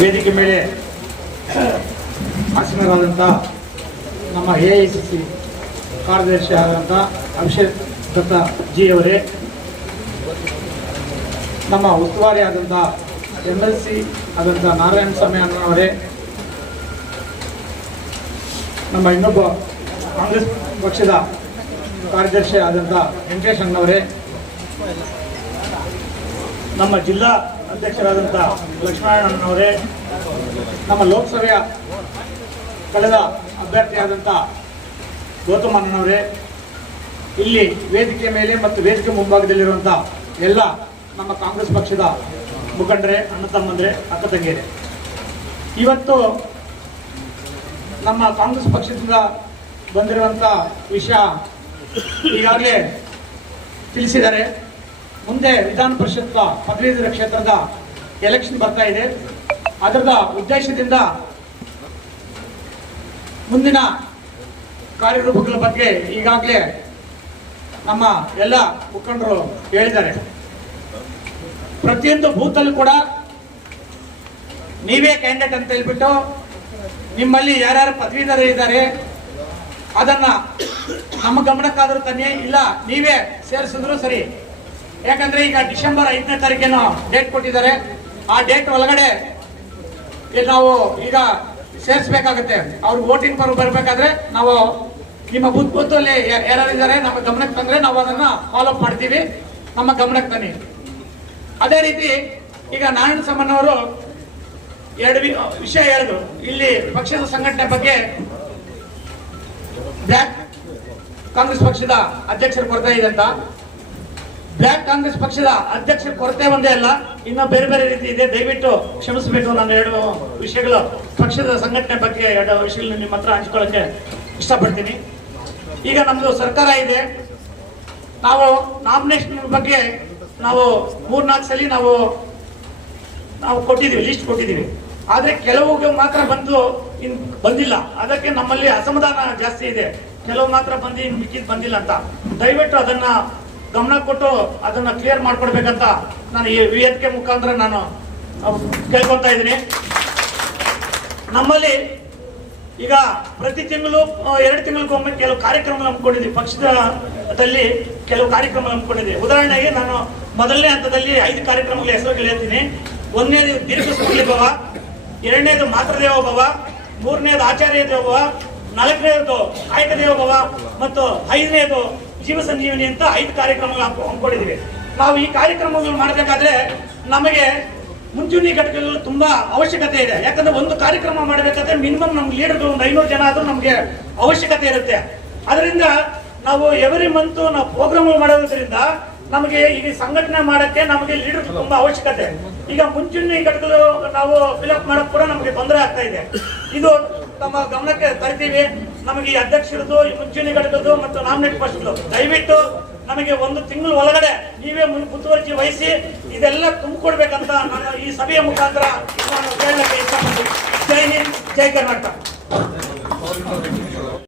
ವೇದಿಕೆ ಮೇಲೆ ಆಸೀನರಾದಂಥ ನಮ್ಮ ಎ ಐ ಸಿ ಸಿ ಕಾರ್ಯದರ್ಶಿ ಆದಂಥ ಅಭಿಷೇಕ್ ದತ್ತ ಜಿ ಅವರೇ ನಮ್ಮ ಉಸ್ತುವಾರಿ ಆದಂಥ ಎಂ ಎಲ್ ಸಿ ಆದಂಥ ನಾರಾಯಣ ಸ್ವಾಮಿ ಅಣ್ಣನವರೇ, ನಮ್ಮ ಇನ್ನೊಬ್ಬ ಕಾಂಗ್ರೆಸ್ ಪಕ್ಷದ ಕಾರ್ಯದರ್ಶಿ ಆದಂಥ ವೆಂಕಟೇಶ್ ಅಣ್ಣವರೇ ನಮ್ಮ ಜಿಲ್ಲಾ ಅಧ್ಯಕ್ಷರಾದಂಥ ಲಕ್ಷ್ಮಣಣ್ಣನವರೇ, ನಮ್ಮ ಲೋಕಸಭೆಯ ಕಳೆದ ಅಭ್ಯರ್ಥಿಯಾದಂಥ ಗೌತಮ್ ಅಣ್ಣನವರೇ ಇಲ್ಲಿ ವೇದಿಕೆ ಮೇಲೆ ಮತ್ತು ವೇದಿಕೆ ಮುಂಭಾಗದಲ್ಲಿರುವಂಥ ಎಲ್ಲ ನಮ್ಮ ಕಾಂಗ್ರೆಸ್ ಪಕ್ಷದ ಮುಖಂಡರೇ, ಅಣ್ಣ ತಮ್ಮಂದರೆ, ಅಕ್ಕ ತಂಗಿಯರೇ. ಇವತ್ತು ನಮ್ಮ ಕಾಂಗ್ರೆಸ್ ಪಕ್ಷದಿಂದ ಬಂದಿರುವಂಥ ವಿಷಯ ಈಗಾಗಲೇ ತಿಳಿಸಿದ್ದಾರೆ. ಮುಂದೆ ವಿಧಾನ ಪರಿಷತ್ ಪದವೀಧರ ಕ್ಷೇತ್ರದ ಎಲೆಕ್ಷನ್ ಬರ್ತಾ ಇದೆ. ಅದರ ಉದ್ದೇಶದಿಂದ ಮುಂದಿನ ಕಾರ್ಯರೂಪಗಳ ಬಗ್ಗೆ ಈಗಾಗಲೇ ನಮ್ಮ ಎಲ್ಲ ಮುಖಂಡರು ಹೇಳಿದ್ದಾರೆ. ಪ್ರತಿಯೊಂದು ಬೂತಲ್ಲೂ ಕೂಡ ನೀವೇ ಕ್ಯಾಂಡಿಡೇಟ್ ಅಂತ ಹೇಳ್ಬಿಟ್ಟು ನಿಮ್ಮಲ್ಲಿ ಯಾರ್ಯಾರು ಪದವೀಧರ ಇದ್ದಾರೆ, ಅದನ್ನ ನಮ್ಮ ಗಮನಕ್ಕಾದರೂ ತನ್ನಿ ಇಲ್ಲ, ನೀವೇ ಸೇರಿಸಿದ್ರು ಸರಿ. ಯಾಕಂದ್ರೆ ಈಗ ಡಿಸೆಂಬರ್ ಐದನೇ ತಾರೀಕಿನ ಡೇಟ್ ಕೊಟ್ಟಿದ್ದಾರೆ. ಆ ಡೇಟ್ ಒಳಗಡೆ ನಾವು ಈಗ ಸೇರಿಸಬೇಕಾಗುತ್ತೆ. ಅವ್ರು ವೋಟಿಂಗ್ ಪರ್ ಬರಬೇಕಾದ್ರೆ ನಾವು ನಿಮ್ಮ ಬೂತ್ ಬೂತ್ ಅಲ್ಲಿ ಯಾ- ನಮ್ಮ ಗಮನಕ್ಕೆ ತಂದ್ರೆ ನಾವು ಅದನ್ನ ಫಾಲೋ ಅಪ್ ಮಾಡ್ತೀವಿ. ನಮ್ಮ ಗಮನಕ್ಕೆ ತನ್ನಿ ಅದೇ ರೀತಿ ಈಗ ನಾರಾಯಣ ಸಮನ್ನವರು ಎರಡು ವಿಷಯ ಹೇಳಿದ್ರು ಇಲ್ಲಿ ಪಕ್ಷದ ಸಂಘಟನೆ ಬಗ್ಗೆ ಬ್ಲಾಕ್ ಕಾಂಗ್ರೆಸ್ ಪಕ್ಷದ ಅಧ್ಯಕ್ಷರು ಬರ್ತಾ ಇದೆ ಅಂತ. ಬ್ಲಾಕ್ ಕಾಂಗ್ರೆಸ್ ಪಕ್ಷದ ಅಧ್ಯಕ್ಷರ ಕೊರತೆ ಒಂದೇ ಅಲ್ಲ ಇನ್ನು ಬೇರೆ ಬೇರೆ ರೀತಿ ಇದೆ. ದಯವಿಟ್ಟು ಕ್ಷಮಿಸಬೇಕು ನಾನು ಎರಡು ವಿಷಯಗಳು ಪಕ್ಷದ ಸಂಘಟನೆ ಬಗ್ಗೆ ಎರಡು ವಿಷಯಗಳನ್ನ ನಿಮ್ಮ ಹತ್ರ ಹಂಚ್ಕೊಳ್ಳೋಕೆ ಇಷ್ಟಪಡ್ತೀನಿ. ಈಗ ನಮ್ಮದು ಸರ್ಕಾರ ಇದೆ. ನಾವು ನಾಮಿನೇಷನ್ ಬಗ್ಗೆ ನಾವು ಮೂರ್ನಾಲ್ಕು ಸಲ ನಾವು ನಾವು ಕೊಟ್ಟಿದ್ದೀವಿ ಲಿಸ್ಟ್ ಕೊಟ್ಟಿದ್ದೀವಿ. ಆದರೆ ಕೆಲವು ಮಾತ್ರ ಬಂದು ಇನ್ ಬಂದಿಲ್ಲ. ಅದಕ್ಕೆ ನಮ್ಮಲ್ಲಿ ಅಸಮಾಧಾನ ಜಾಸ್ತಿ ಇದೆ. ಕೆಲವು ಮಾತ್ರ ಬಂದು ಇನ್ ಮಿಕ್ಕಿದ್ ಬಂದಿಲ್ಲ ಅಂತ. ದಯವಿಟ್ಟು ಅದನ್ನ ಗಮನ ಕೊಟ್ಟು ಅದನ್ನ ಕ್ಲಿಯರ್ ಮಾಡ್ಕೊಡ್ಬೇಕಂತ ನಾನು ಈ ವೇದಿಕೆ ಮುಖಾಂತರ ನಾನು ಕೇಳ್ಕೊಳ್ತಾ ಇದ್ದೀನಿ. ನಮ್ಮಲ್ಲಿ ಈಗ ಪ್ರತಿ ತಿಂಗಳು ಎರಡು ತಿಂಗಳಿಗೊಮ್ಮೆ ಕೆಲವು ಕಾರ್ಯಕ್ರಮ ಹಮ್ಮಿಕೊಂಡಿದ್ದೀವಿ ಪಕ್ಷದಲ್ಲಿ ಕೆಲವು ಕಾರ್ಯಕ್ರಮ ಹಮ್ಮಿಕೊಂಡಿದೆ ಉದಾಹರಣೆಗೆ ನಾನು ಮೊದಲನೇ ಹಂತದಲ್ಲಿ ಐದು ಕಾರ್ಯಕ್ರಮಗಳ ಹೆಸರು ಹೇಳ್ತೀನಿ ಒಂದನೇದು ದೀರ್ಘ ಭವ, ಎರಡನೇದು ಮಾತೃದೇವ ಭವ, ಮೂರನೇದು ಆಚಾರ್ಯ ದೇವ ಭವ ನಾಲ್ಕನೇದು ಕಾಯಕ ದೇವ ಭವ ಮತ್ತು ಐದನೇದು ಜೀವ ಸಂಜೀವಿನಿ ಅಂತ ಐದು ಕಾರ್ಯಕ್ರಮಗಳು ಹಮ್ಮಿ- ಹಮ್ಮಿಕೊಂಡಿದ್ದೀವಿ. ನಾವು ಈ ಕಾರ್ಯಕ್ರಮಗಳು ಮಾಡಬೇಕಾದ್ರೆ ನಮಗೆ ಮುಂಚೂಣಿ ಘಟಕಗಳು ತುಂಬಾ ಅವಶ್ಯಕತೆ ಇದೆ. ಯಾಕಂದ್ರೆ ಒಂದು ಕಾರ್ಯಕ್ರಮ ಮಾಡಬೇಕಾದ್ರೆ ಮಿನಿಮಮ್ ನಮ್ಗೆ ಲೀಡರ್ಗಳು ಒಂದು ಐನೂರು ಜನ ಆದ್ರೂ ನಮಗೆ ಅವಶ್ಯಕತೆ ಇರುತ್ತೆ. ಅದರಿಂದ ನಾವು ಎವ್ರಿ ಮಂತ್ ನಾವು ಪ್ರೋಗ್ರಾಮ್ ಮಾಡೋದ್ರಿಂದ ನಮಗೆ ಈಗ ಸಂಘಟನೆ ಮಾಡಕ್ಕೆ ನಮಗೆ ಲೀಡರ್ ತುಂಬಾ ಅವಶ್ಯಕತೆ. ಈಗ ಮುಂಚೂಣಿ ಘಟಕಗಳು ನಾವು ಫಿಲಪ್ ಮಾಡಕ್ ಕೂಡ ನಮಗೆ ತೊಂದರೆ ಆಗ್ತಾ ಇದೆ. ಇದು ತಮ್ಮ ಗಮನಕ್ಕೆ ತರ್ತೀವಿ. ನಮಗೆ ಈ ಅಧ್ಯಕ್ಷರದು ಈ ಮುಂಚೂಣಿ ಘಟಕದ್ದು ಮತ್ತು ನಾಮಿನೇಟ್ ಪೋಸ್ಟ್ಗಳು ದಯವಿಟ್ಟು ನಮಗೆ ಒಂದು ತಿಂಗಳ ಒಳಗಡೆ ನೀವೇ ಮುತುವರ್ಜಿ ವಹಿಸಿ ಇದೆಲ್ಲ ತುಂಬಿಕೊಡ್ಬೇಕಂತ ನಾನು ಈ ಸಭೆಯ ಮುಖಾಂತರ ನಾನು ಹೇಳಕ್ಕೆ ಇಷ್ಟಪಡ್ತೀನಿ. ಜೈ ಹಿಂದ್, ಜೈ ಕರ್ನಾಟಕ.